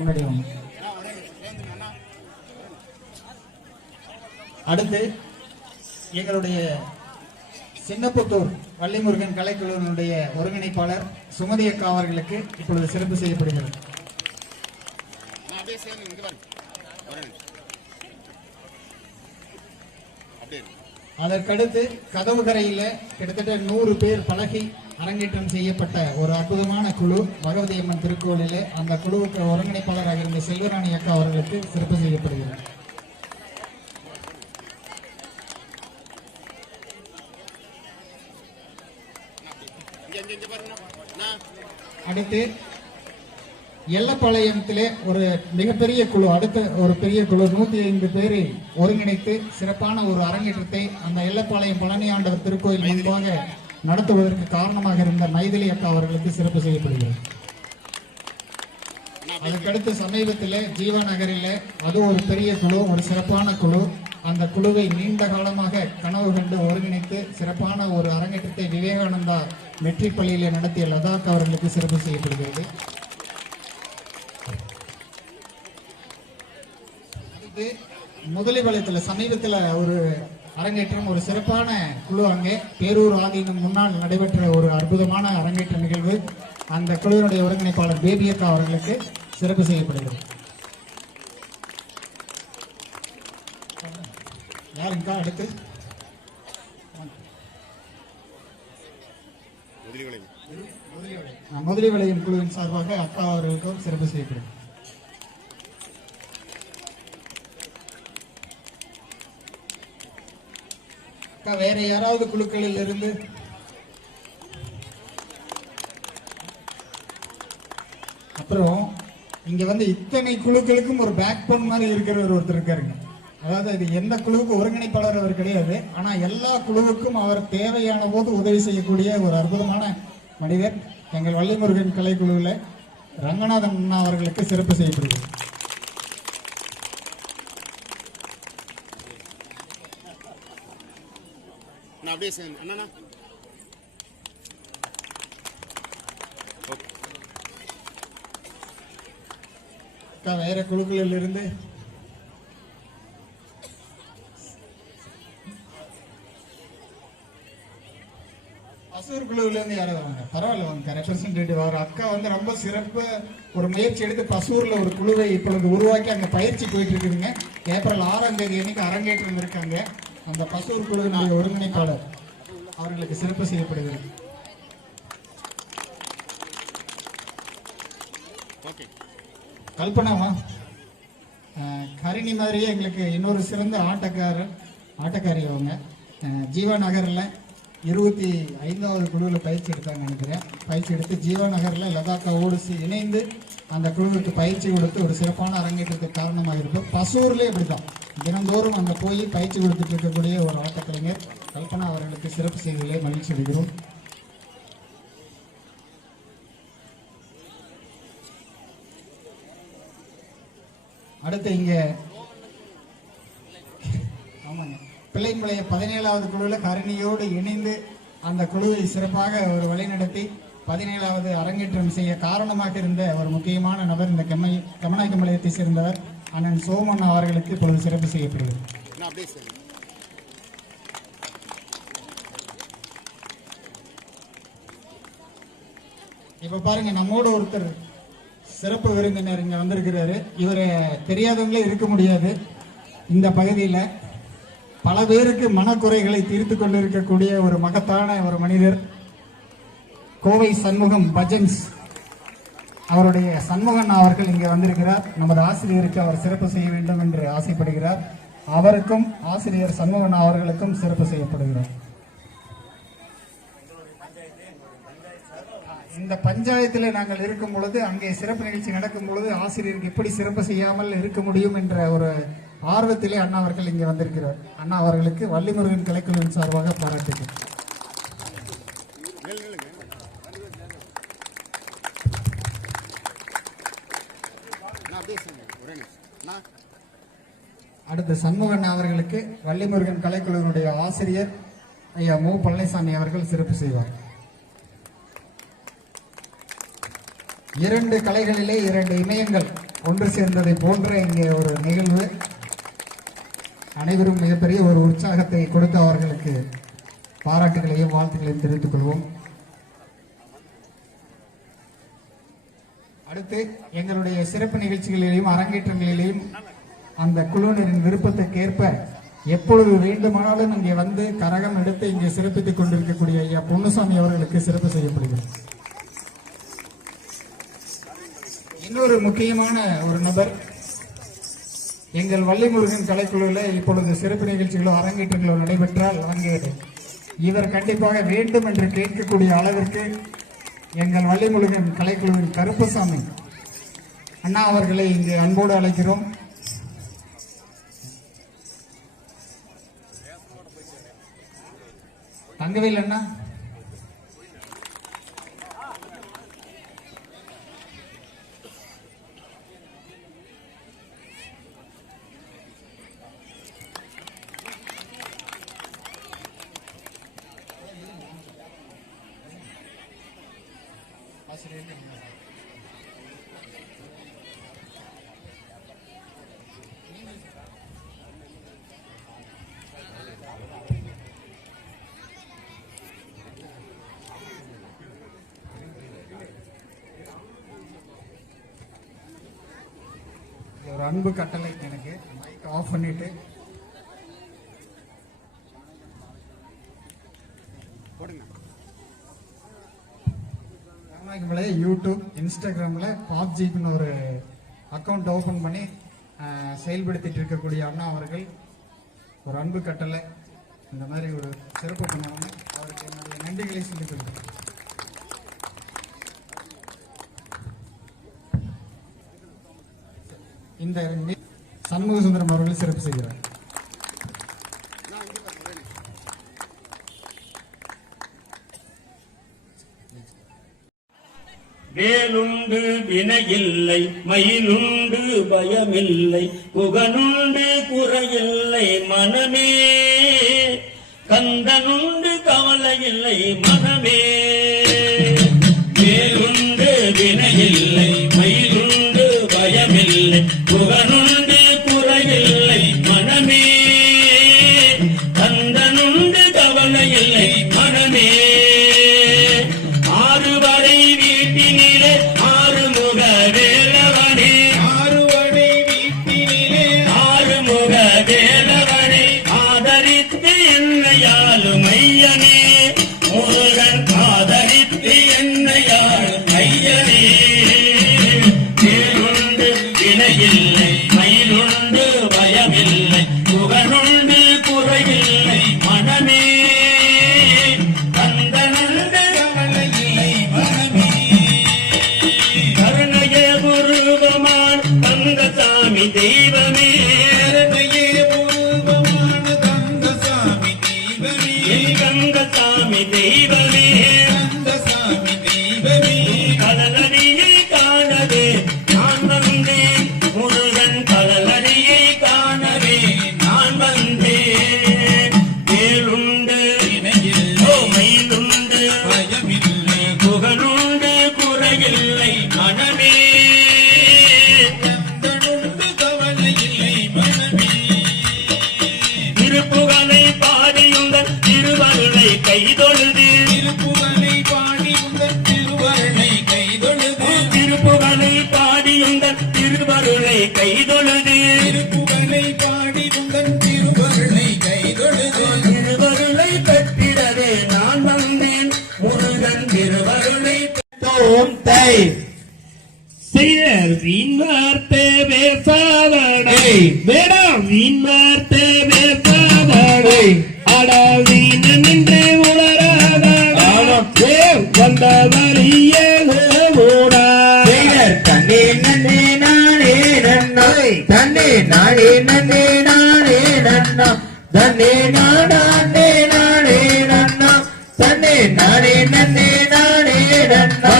முன்னாடி வாங்க. அடுத்து எங்களுடைய சின்னப்புத்தூர் வள்ளிமுருகன் கலைக்குழுவினுடைய ஒருங்கிணைப்பாளர் சுமதி அக்கா அவர்களுக்கு இப்பொழுது சிறப்பு செய்யப்படுகிறது. அப்படியே அதற்கடுத்து கதவுகரையில கிட்டத்தட்ட நூறு பேர் பழகி அரங்கேற்றம் செய்யப்பட்ட ஒரு அற்புதமான குழு பகவதி அம்மன் திருக்கோவிலிலே அந்த குழுவுக்கு ஒருங்கிணைப்பாளராக இருந்த செல்வராணி அக்கா அவர்களுக்கு சிறப்பு செய்யப்படுகிறது. அடுத்து எல்லப்பாளையத்திலே ஒரு மிகப்பெரிய குழு அடுத்த ஒரு பெரிய குழு நூத்தி ஐந்து பேரை ஒருங்கிணைத்து சிறப்பான ஒரு அரங்கேற்றத்தை அந்த எல்லப்பாளையம் பழனி ஆண்டவர் திருக்கோயில் முன்பாக நடத்துவதற்கு காரணமாக இருந்த மைதிலி அக்கா அவர்களுக்கு சிறப்பு செய்யப்படுகிறது. அதுக்கடுத்து சமீபத்தில் ஜீவா நகரில் அது ஒரு பெரிய குழு ஒரு சிறப்பான குழு. அந்த குழுவை நீண்ட காலமாக கனவு கண்டு ஒருங்கிணைத்து சிறப்பான ஒரு அரங்கேற்றத்தை விவேகானந்தா மெட்ரிக் பள்ளியில் நடத்திய லதாக் அவர்களுக்கு சிறப்பு செய்யப்படுகிறது. அடுத்து முதலிபாளையத்தில் சமீபத்தில் ஒரு அரங்கேற்றம் ஒரு சிறப்பான குழு அங்கே பேரூர் ஆதீனம் முன்னால் நடைபெற்ற ஒரு அற்புதமான அரங்கேற்ற நிகழ்வு. அந்த குழுவினுடைய ஒருங்கிணைப்பாளர் பேபி அக்கா அவர்களுக்கு சிறப்பு செய்யப்படுகிறது. யாருங்கக்கா அடுத்து? முதலி விளையும் குழுவின் சார்பாக அக்கா அவர்களுக்கும் சிறப்பு செய்யப்படுகிறது. அக்கா வேற யாராவது குழுக்களில் இருந்து அப்புறம் இங்க வந்து இத்தனை குழுக்களுக்கும் ஒரு பேக் போன் மாதிரி இருக்கிறவர் ஒருத்தர் இருக்காருங்க அதாவது இது எந்த குழுவுக்கும் ஒருங்கிணைப்பாளர் அவர் கிடையாது. ஆனா எல்லா குழுவுக்கும் அவர் தேவையான போது உதவி செய்யக்கூடிய ஒரு அற்புதமான மனிதர் எங்கள் வள்ளிமுருகன் கலைக்குழுவில் ரங்கநாதன் அண்ணா அவர்களுக்கு சிறப்பு செய்யப்படுகிறது அப்படியே சேர்ந்து அண்ணா அக்கா வேற குழுக்களில் இருந்து பசூர் குழுவுல இருந்து யாராவது வாங்க? பரவாயில்ல வாங்க. ரெப்ரசன்டேட்டிவ் அவர் அக்கா வந்து ரொம்ப சிறப்பு. ஒரு முயற்சி எடுத்து பசூர்ல ஒரு குழுவை இப்பொழுது உருவாக்கி அங்க பயிற்சி போயிட்டு இருக்குதுங்க. ஏப்ரல் ஆறாம் தேதி அன்னைக்கு அரங்கேற்றம் இருக்காங்க. அந்த பசூர் குழுவினுடைய ஒருங்கிணைப்பாளர் அவர்களுக்கு சிறப்பு செய்யப்படுகிறது அஹ், ஹரிணி மாதிரியே எங்களுக்கு இன்னொரு சிறந்த ஆட்டக்காரர் ஆட்டக்காரி அவங்க. ஜீவா நகரில் இருபத்தி ஐந்தாவது குழுவில் பயிற்சி எடுத்தாங்கன்னு நினைக்கிறேன். பயிற்சி எடுத்து ஜீவா நகரில் லதாக்காவோடு இணைந்து அந்த குழுவுக்கு பயிற்சி கொடுத்து ஒரு சிறப்பான அரங்கேற்றத்துக்கு காரணமாக இருக்கும். பசூர்லேயே இப்படிதான் தினந்தோறும் அங்கே போய் பயிற்சி கொடுத்துட்டு இருக்கக்கூடிய ஒரு ஆட்டக்கலைஞர் கல்பனா அவர்களுக்கு சிறப்பு செய்திகளை மகிழ்ச்சி அடைகிறோம் அடுத்து இங்கே ஆமாங்க. பிள்ளைமுளைய பதினேழாவது குழுவில் கருணியோடு இணைந்து அந்த குழுவை சிறப்பாக ஒரு வழிநடத்தி பதினேழாவது அரங்கேற்றம் செய்ய காரணமாக இருந்த ஒரு முக்கியமான நபர் இந்த கெம்மை கமநாயக்கம்பாளையத்தை சேர்ந்தவர் அண்ணன் சோமன் அவர்களுக்கு இப்பொழுது சிறப்பு செய்யப்படுகிறது. இப்ப பாருங்க நம்மோட ஒருத்தர் சிறப்பு விருந்தினர் இங்க வந்திருக்கிறாரு. இவரை தெரியாதவங்களே இருக்க முடியாது. இந்த பகுதியில பல பேருக்கு மனக்குறைகளை தீர்த்து கொண்டிருக்கக்கூடிய ஒரு மகத்தான ஒரு மனிதர் கோவை சண்முகம் பஜன்ஸ் அவருடைய சண்முகன் அவர்கள் இங்கே வந்திருக்கிறார். நமது ஆசிரியருக்கு அவர் சிறப்பு செய்ய வேண்டும் என்று ஆசைப்படுகிறார். அவருக்கும் ஆசிரியர் சண்முகன் அவர்களுக்கும் சிறப்பு செய்யப்படுகிறார். இந்த பஞ்சாயத்தில் நாங்கள் இருக்கும் பொழுது அங்கே சிறப்பு நிகழ்ச்சி நடக்கும் பொழுது ஆசிரியருக்கு எப்படி சிறப்பு செய்யாமல் இருக்க முடியும் என்ற ஒரு ஆர்வத்திலே அண்ணா அவர்கள் இங்கே வந்திருக்கிறார். அண்ணா அவர்களுக்கு வள்ளிமுருகன் கலைக்குழுவின் சார்பாக பாராட்டுகிறேன் நெல் நில்லுங்க அடுத்து சண்முகன் அவர்களுக்கு வள்ளிமுருகன் கலைக்குழுவினுடைய ஆசிரியர் ஐயா மு. பழனிசாமி அவர்கள் சிறப்பு செய்வார். இரண்டு கலைகளிலே இரண்டு இமயங்கள் ஒன்று சேர்ந்ததை போன்ற இங்கே ஒரு நிகழ்வு. அனைவரும் மிகப்பெரிய ஒரு உற்சாகத்தை கொடுத்து அவர்களுக்கு பாராட்டுகளையும் வாழ்த்துக்களையும் தெரிவித்துக் கொள்வோம். அடுத்து எங்களுடைய சிறப்பு நிகழ்ச்சிகளிலேயும் அரங்கேற்றங்களிலேயும் அந்த குழுவினரின் விருப்பத்துக்கு ஏற்ப எப்பொழுது வேண்டுமானாலும் இங்கே வந்து கரகம் எடுத்து இங்கே சிறப்பித்துக் கொண்டிருக்கக்கூடிய ஐயா பொன்னுசாமி அவர்களுக்கு சிறப்பு செய்யப்படுகிறது. இன்னொரு முக்கியமான ஒரு நபர் எங்கள் வள்ளிமுருகன் கலைக்குழுவில் இப்பொழுது சிறப்பு நிகழ்ச்சிகளோ அரங்கேற்றங்களோ நடைபெற்றால் அங்கே இவர் கண்டிப்பாக வேண்டும் என்று கேட்கக்கூடிய அளவிற்கு எங்கள் வள்ளிமுருகன் கலைக்குழுவின் கருப்பசாமி அண்ணா அவர்களை இங்கு அன்போடு அழைக்கிறோம். தங்கவேல் அண்ணா. ஒரு அன்பு கட்டளை எனக்கு. மைக் ஆஃப் பண்ணிட்டு யூடியூப் இன்ஸ்டாகிராமில் பாப்ஜிப்னு ஒரு அக்கௌண்ட் ஓப்பன் பண்ணி செயல்படுத்திட்டு இருக்கக்கூடிய அண்ணா அவர்கள் ஒரு அன்பு கட்டளை. இந்த மாதிரி ஒரு சிறப்பு பண்ணுவாங்க அவருக்கு என்னுடைய நன்றிகளை சொல்லிக் கொள்கிறேன் இந்த சண்முக சுந்தரம் அவர்கள் சிறப்பு செய்கிறார் நான் இங்கே பாருங்க ஒரே நிமிஷம். வேலுண்டு வினையில்லை மயிலுண்டு பயமில்லை புகனுண்டு குறையில்லை மனமே கந்தனுண்டு கவலையில்லை மன காணவே நான் வந்தேன் முருகன் கடலடியை காணவே நான் வந்தேன் வேலுண்டு மயிலுண்டு பயமில்லை. புகழுண்டு குறையில்லை மனமே. திருப்புகழை பாடியுங்கள் திருவருளை கைதொழுது. கைதொழுது. திருப்புகழை பாடி உங்கள் திருவருளை கைதொழுது திருவருளை பெற்றிடவே நான் வந்தேன். முருகன் திருவருளை தோம் தை. வீண் வார்த்தை பேசாதடை வேடாம் தன்னே நானே நன்னே நானே நன்னா தன்னே நானே நானே நன்னா தன்னே நானே நன்னே நானே நன்னா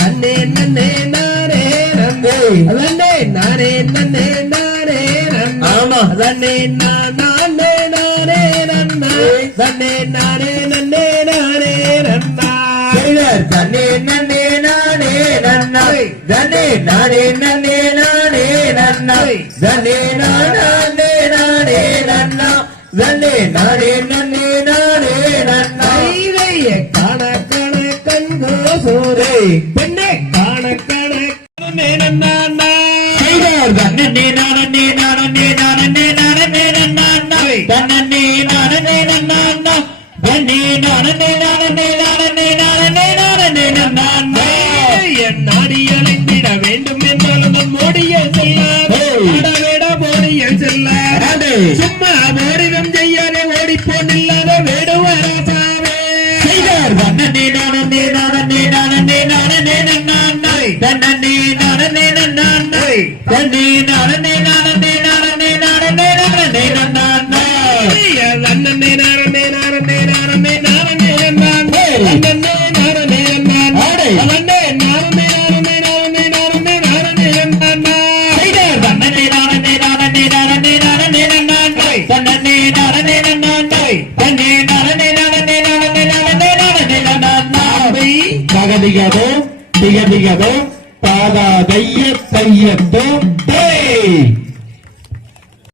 நன்னே நன்னே நானே நன்னே நன்னே நானே நன்னே நானே நன்னா ஆமா தன்னே நானே நானே நன்னா தன்னே நானே நன்னே நானே நன்னா தன்னே நன்னே நானே நன்னா தன்னே நானே நன்னே நானே நன்னா தன்னே நானே நானே நன்னா. தன்னே நானே நன்னே நானே நன்னா. கைதைய காண காண கண்கோ சோரை பெண்ணே காண காண நன்னே நன்னா. செய்தார் தன்னே நானே நானே நானே நானே நன்னா தன்னே நானே நன்னா தன்னே நானே நானே நானே நானே நானே நன்னா என் நாடி அழைந்திட வேண்டும் என்றாலும் உன் மோடிய செல்லாது சும்மா தகதிகதோ பாதாதைய தையத்தோ